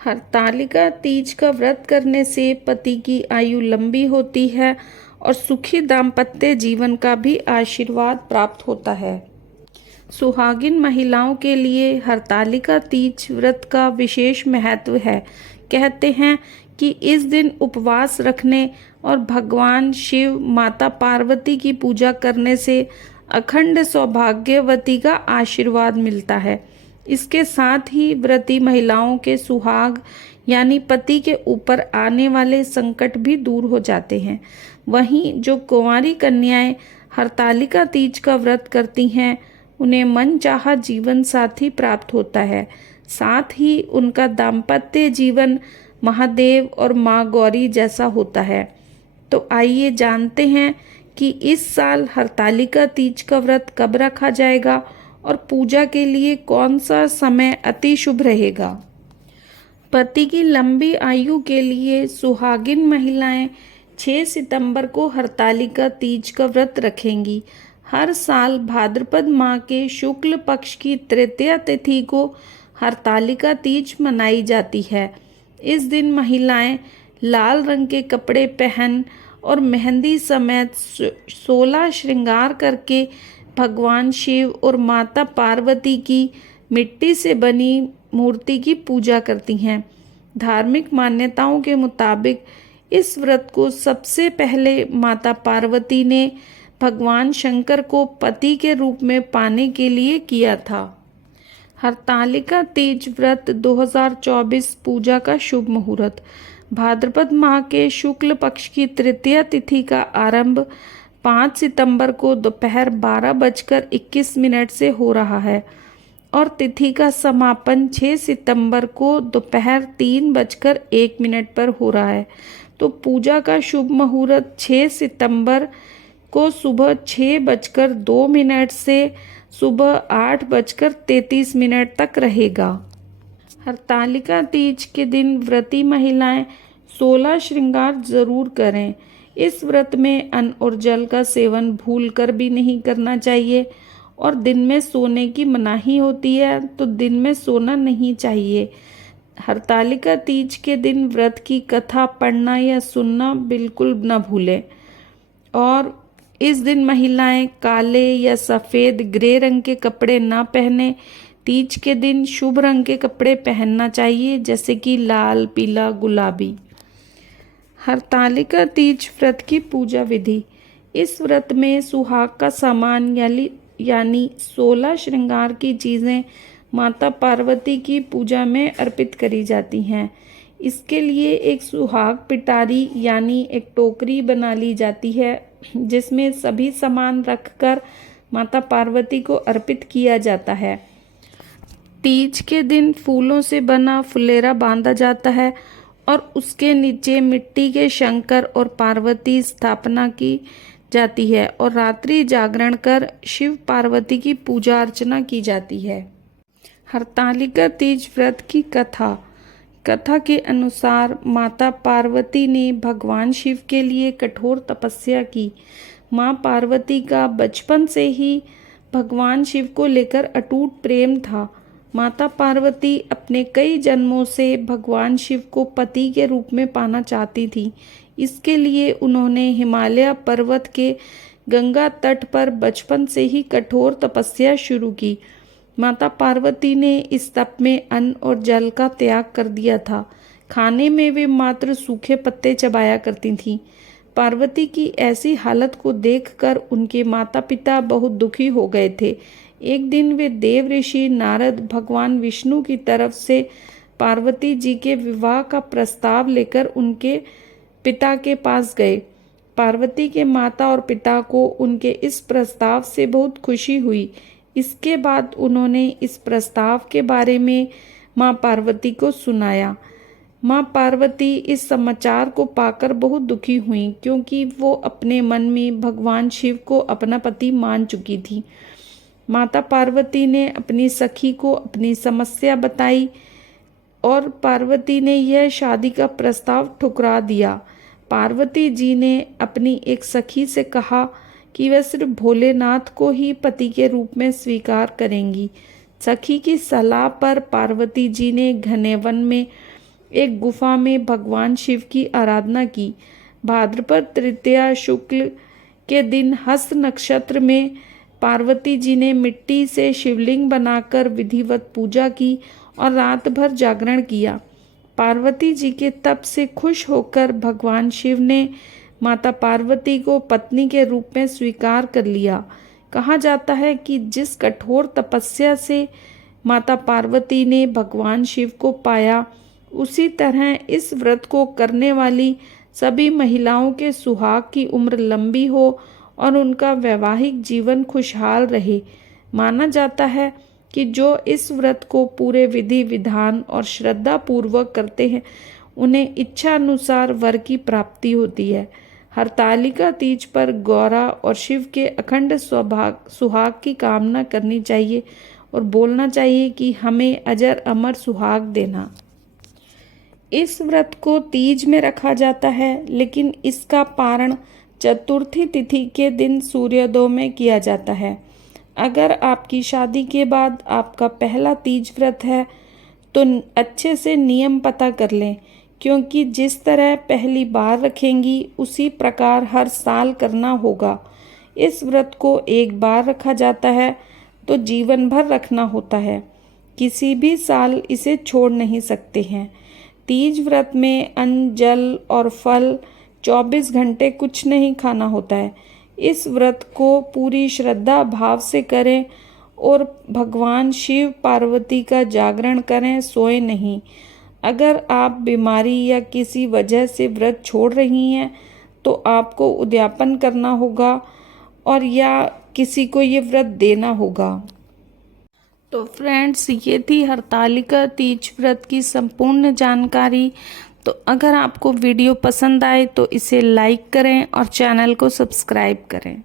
हरतालिका तीज का व्रत करने से पति की आयु लंबी होती है और सुखी दाम्पत्य जीवन का भी आशीर्वाद प्राप्त होता है। सुहागिन महिलाओं के लिए हरतालिका तीज व्रत का विशेष महत्व है। कहते हैं कि इस दिन उपवास रखने और भगवान शिव, माता पार्वती की पूजा करने से अखंड सौभाग्यवती का आशीर्वाद मिलता है। इसके साथ ही व्रती महिलाओं के सुहाग यानी पति के ऊपर आने वाले संकट भी दूर हो जाते हैं। वहीं जो कुंवारी कन्याएं हरतालिका तीज का व्रत करती हैं, उन्हें मनचाहा जीवन साथी प्राप्त होता है। साथ ही उनका दाम्पत्य जीवन महादेव और माँ गौरी जैसा होता है। तो आइए जानते हैं कि इस साल हरतालिका तीज का व्रत कब रखा जाएगा और पूजा के लिए कौन सा समय अति शुभ रहेगा। पति की लंबी आयु के लिए सुहागिन महिलाएं 6 सितंबर को हरतालिका तीज का व्रत रखेंगी। हर साल भाद्रपद माह के शुक्ल पक्ष की तृतीया तिथि को हरतालिका तीज मनाई जाती है। इस दिन महिलाएं लाल रंग के कपड़े पहन और मेहंदी समेत 16 श्रृंगार करके भगवान शिव और माता पार्वती की मिट्टी से बनी मूर्ति की पूजा करती हैं। धार्मिक मान्यताओं के मुताबिक इस व्रत को सबसे पहले माता पार्वती ने भगवान शंकर को पति के रूप में पाने के लिए किया था। हरतालिका तीज व्रत 2024 पूजा का शुभ मुहूर्त। भाद्रपद माह के शुक्ल पक्ष की तृतीया तिथि का आरंभ 5 सितंबर को दोपहर 12:21 से हो रहा है और तिथि का समापन 6 सितंबर को दोपहर 3:01 पर हो रहा है। तो पूजा का शुभ मुहूर्त 6 सितंबर को सुबह 6:02 से सुबह 8:33 तक रहेगा। हरतालिका तीज के दिन व्रती महिलाएं 16 श्रृंगार जरूर करें। इस व्रत में अन्न और जल का सेवन भूलकर भी नहीं करना चाहिए और दिन में सोने की मनाही होती है, तो दिन में सोना नहीं चाहिए। हरतालिका तीज के दिन व्रत की कथा पढ़ना या सुनना बिल्कुल न भूलें। और इस दिन महिलाएं काले या सफ़ेद ग्रे रंग के कपड़े ना पहने। तीज के दिन शुभ रंग के कपड़े पहनना चाहिए, जैसे कि लाल, पीला, गुलाबी। हरतालिका तीज व्रत की पूजा विधि। इस व्रत में सुहाग का सामान यानी 16 श्रृंगार की चीज़ें माता पार्वती की पूजा में अर्पित करी जाती हैं। इसके लिए एक सुहाग पिटारी यानी एक टोकरी बना ली जाती है, जिसमें सभी सामान रखकर माता पार्वती को अर्पित किया जाता है। तीज के दिन फूलों से बना फुलेरा बांधा जाता है और उसके नीचे मिट्टी के शंकर और पार्वती स्थापना की जाती है और रात्रि जागरण कर शिव पार्वती की पूजा अर्चना की जाती है। हरतालिका तीज व्रत की कथा के अनुसार माता पार्वती ने भगवान शिव के लिए कठोर तपस्या की। माँ पार्वती का बचपन से ही भगवान शिव को लेकर अटूट प्रेम था। माता पार्वती अपने कई जन्मों से भगवान शिव को पति के रूप में पाना चाहती थी। इसके लिए उन्होंने हिमालय पर्वत के गंगा तट पर बचपन से ही कठोर तपस्या शुरू की। माता पार्वती ने इस तप में अन्न और जल का त्याग कर दिया था। खाने में वे मात्र सूखे पत्ते चबाया करती थीं। पार्वती की ऐसी हालत को देखकर उनके माता पिता बहुत दुखी हो गए थे। एक दिन वे देव ऋषि नारद भगवान विष्णु की तरफ से पार्वती जी के विवाह का प्रस्ताव लेकर उनके पिता के पास गए। पार्वती के माता और पिता को उनके इस प्रस्ताव से बहुत खुशी हुई। इसके बाद उन्होंने इस प्रस्ताव के बारे में माँ पार्वती को सुनाया। माँ पार्वती इस समाचार को पाकर बहुत दुखी हुई, क्योंकि वो अपने मन में भगवान शिव को अपना पति मान चुकी थी। माता पार्वती ने अपनी सखी को अपनी समस्या बताई और पार्वती ने यह शादी का प्रस्ताव ठुकरा दिया। पार्वती जी ने अपनी एक सखी से कहा कि वह सिर्फ भोलेनाथ को ही पति के रूप में स्वीकार करेंगी। सखी की सलाह पर पार्वती जी ने घने वन में एक गुफा में भगवान शिव की आराधना की। भाद्रपद तृतीया शुक्ल के दिन हस्त नक्षत्र में पार्वती जी ने मिट्टी से शिवलिंग बनाकर विधिवत पूजा की और रात भर जागरण किया। पार्वती जी के तप से खुश होकर भगवान शिव ने माता पार्वती को पत्नी के रूप में स्वीकार कर लिया। कहा जाता है कि जिस कठोर तपस्या से माता पार्वती ने भगवान शिव को पाया, उसी तरह इस व्रत को करने वाली सभी महिलाओं के सुहाग की उम्र लंबी हो और उनका वैवाहिक जीवन खुशहाल रहे। माना जाता है कि जो इस व्रत को पूरे विधि विधान और श्रद्धा पूर्वक करते हैं, उन्हें इच्छा अनुसार वर की प्राप्ति होती है। हरतालिका तीज पर गौरा और शिव के अखंड सुहाग की कामना करनी चाहिए और बोलना चाहिए कि हमें अजर अमर सुहाग देना। इस व्रत को तीज में रखा जाता है, लेकिन इसका पारण चतुर्थी तिथि के दिन सूर्योदय में किया जाता है। अगर आपकी शादी के बाद आपका पहला तीज व्रत है तो अच्छे से नियम पता कर लें, क्योंकि जिस तरह पहली बार रखेंगी उसी प्रकार हर साल करना होगा। इस व्रत को एक बार रखा जाता है तो जीवन भर रखना होता है, किसी भी साल इसे छोड़ नहीं सकते हैं। तीज व्रत में अन्न, जल और फल 24 घंटे कुछ नहीं खाना होता है। इस व्रत को पूरी श्रद्धा भाव से करें और भगवान शिव पार्वती का जागरण करें, सोए नहीं। अगर आप बीमारी या किसी वजह से व्रत छोड़ रही हैं तो आपको उद्यापन करना होगा और या किसी को ये व्रत देना होगा। तो फ्रेंड्स, ये थी हरतालिका तीज व्रत की संपूर्ण जानकारी। तो अगर आपको वीडियो पसंद आए तो इसे लाइक करें और चैनल को सब्सक्राइब करें।